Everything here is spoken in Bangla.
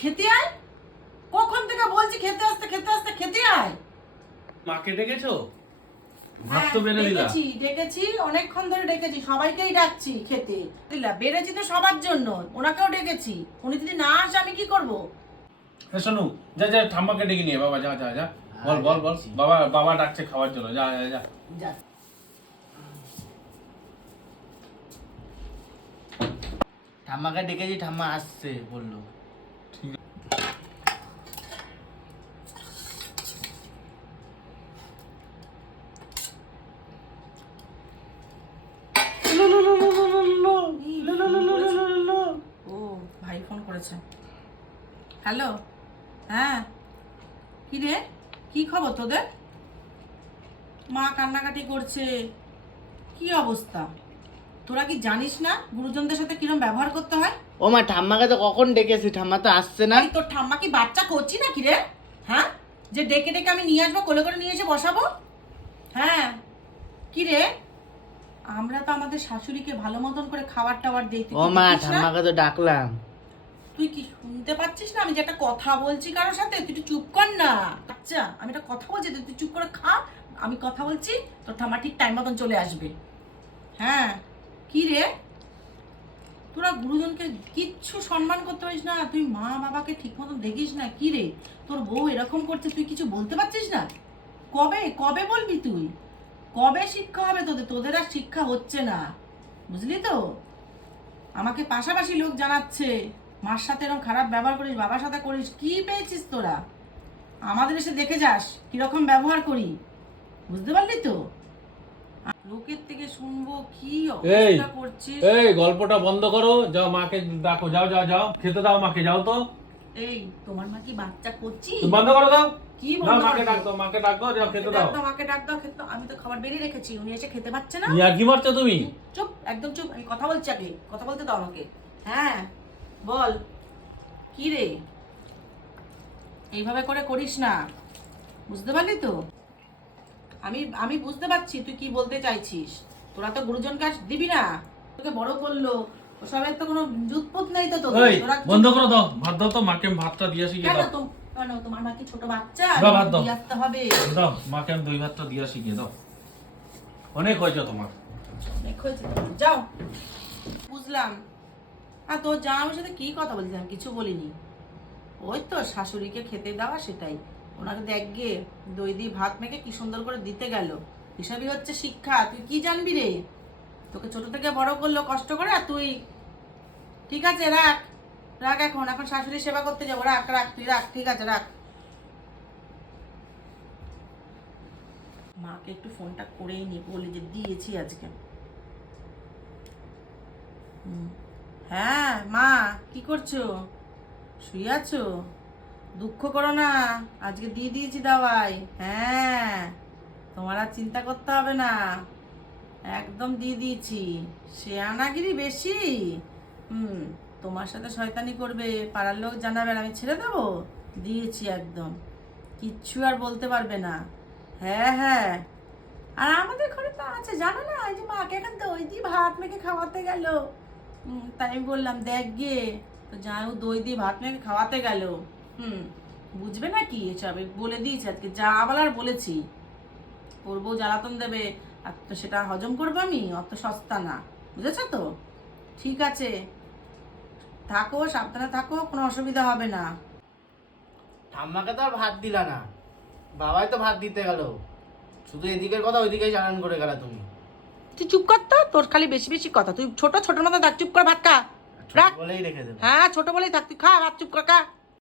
খেতে আয়। কখন থেকে বলছি খেতে আসতে খেতে আসতে খেতে আয়। মাকে ডেকেছো? ভাত তো বেড়ে দিলা। ডেকেছি অনেকক্ষণ ধরে ডেকেছি, সবাইকেই ডাকছি খেতে। দিলা বেড়েছি তো সবার জন্য, ওনাকেও ডেকেছি। উনি যদি না আসে আমি কি করব? হ্যাঁ শোনো, যা যা ঠাম্মাকে ডেকে নিয়ে বাবা, যা যা যা। বল বল বল, বাবা বাবা ডাকছে খাওয়ার জন্য, যা যা যা যা। ঠাম্মাকে ডেকেছি, ঠাম্মা আসছে বললো। ও ভাই ফোন করেছে। হ্যালো, হ্যাঁ কি রে, কি খবর তোদের? মা কান্নাকাটি করছে, কি অবস্থা? তোরা কি জানিস না গুরুজনদের সাথে কিরম ব্যবহার করতে হয়? ও মা, ঠাম্মাকে তো কখন ডেকেছি, ঠাম্মা তো আসছে না। তোর ঠাম্মা কি বাচ্চা করছি না কি রে? হ্যাঁ, যে ডেকে ডেকে আমি নিয়ে আসবো, কোলে করে নিয়ে এসে বসাবো? হ্যাঁ কি রে, আমরা তো আমাদের শাশুড়িকে ভালো মতন করে খাবার টাবার দিই। ও মা, ঠাম্মাকে তো ডাকলাম। তুই কি শুনতে পাচ্ছিস না আমি যে একটা কথা বলছি কারোর সাথে? তুই একটু চুপ কর না। আচ্ছা আমি একটা কথা বলছি, তুই চুপ করে খা। আমি কথা বলছি, তোর ঠাম্মা ঠিক টাইম মতন চলে আসবে। হ্যাঁ কি রে, তোরা গুরুজনকে কিচ্ছু সম্মান করতে পারিস না? তুই মা বাবাকে ঠিক মতন দেখিস না? কি রে, তোর বউ এরকম করছে, তুই কিছু বলতে পারছিস না? কবে কবে বলবি তুই? কবে শিক্ষা হবে তোদের? তোদের আর শিক্ষা হচ্ছে না, বুঝলি তো? আমাকে পাশাপাশি লোক জানাচ্ছে মার সাথে এরকম খারাপ ব্যবহার করিস, বাবার সাথে করিস, কি পেয়েছিস তোরা? আমাদের এসে দেখে যাস কিরকম ব্যবহার করি, বুঝতে পারলি তো? লোকের থেকে শুনবো কি অবস্থা করছিস। এই গল্পটা বন্ধ করো, যাও মাকে ডাকো, যাও যাও যাও, খেতে দাও মাকে, যাও তো। এই তোমার মা কি বাচ্চা করছি? তুমি বন্ধ করো, দাও। কি না, বন্ধ মাকে করবো? ডাক দাও, মাকে ডাক দাও, যাও খেতে দাও। মাকে ডাক দাও, খেতে দাও। আমি তো খাবার বেরিয়ে রেখেছি, উনি এসে খেতে পাচ্ছে না। আর কি মারছো তুমি? চুপ, একদম চুপ, আমি কথা বলছি, আগে কথা বলতে দাও আমাকে। হ্যাঁ বল, কি রে, এইভাবে করে করিস না, বুঝতে পারলি তো? আমি আমি বুঝতে পারছি তুই কি বলতে চাইছিস। তোরা তো গুরুজনকে আর দিবি না, তোকে বড় করলো, ওসবের তো কোনো জুতপুত নেই তো তোদের। এই তোরা বন্ধ করো, দাও ভাত দাও তো, মাকে ভাতটা দিয়ে আসি, কেন? দাও কেন তোমার মা কি ছোট বাচ্চা? দাও, ভাত দাও। দিয়ে আসতে হবে। দাও মাকে, আমি দই ভাতটা দিয়ে আসি, দাও। অনেক হয়েছে তোমার। অনেক হয়েছে তো, যাও। বুঝলাম। আর তোর জামাইয়ের সাথে কি কথা বলছিলাম? কিছু বলিনি। ওই তো শাশুড়িকে খেতে দেওয়া, সেটাই। ওনাকে দেখ গে, দই দিয়ে ভাত মেখে কি সুন্দর করে দিতে গেল। এসবই হচ্ছে শিক্ষা। তুই কি জানবি রে? তোকে ছোট থেকে বড় করলো কষ্ট করে, আর তুই ঠিক আছে রাখ, রাখ। এখন এখন শাশুড়ির সেবা করতে যাবো, রাখ রাখ, তুই রাখ, ঠিক আছে রাখ। মাকে একটু ফোনটা করেই নি, বলি যে দিয়েছি আজকে। হ্যাঁ মা, কি করছো? শুয়ে আছো? দুঃখ করো না, আজকে দিয়ে দিয়েছি দাওয়াই। হ্যাঁ, তোমার আর চিন্তা করতে হবে না, একদম দিয়ে দিয়েছি। শেয়ানাগিরি বেশি। তোমার সাথে শয়তানি করবে, পাড়ার লোক জানাবে, আর আমি ছেড়ে দেবো? দিয়েছি একদম, কিচ্ছু আর বলতে পারবে না। হ্যাঁ হ্যাঁ, আর আমাদের ঘরে তো আছে, জানো না, এই যে মাকে এখন দই দিয়ে ভাত মেখে খাওয়াতে গেল। তাই আমি বললাম দেখ গে, তো যাই ও দই দিয়ে ভাত মেখে খাওয়াতে গেল। বুঝবে না কি এসব? বলে দিয়েছি আজকে, যা বলার বলেছি। ওর বউ জ্বালাতন দেবে, আর তো সেটা হজম করবো আমি? অত সস্তা না, বুঝেছো তো? ঠিক আছে, থাকো, সাবধানে থাকো, কোনো অসুবিধা হবে না। ঠাম্মাকে তো আর ভাত দিলা না, বাবাই তো ভাত দিতে গেল। শুধু এদিকের কথা ওইদিকেই চালান করে গেলা তুমি। তুই চুপ কর তো, তোর খালি বেশি বেশি কথা। তুই ছোট ছোট মতো থাক, চুপ করে ভাত খা, রাখ। বলেই রেখে দেবো। হ্যাঁ ছোট বলেই থাক, তুই খা ভাত, চুপ করে খা।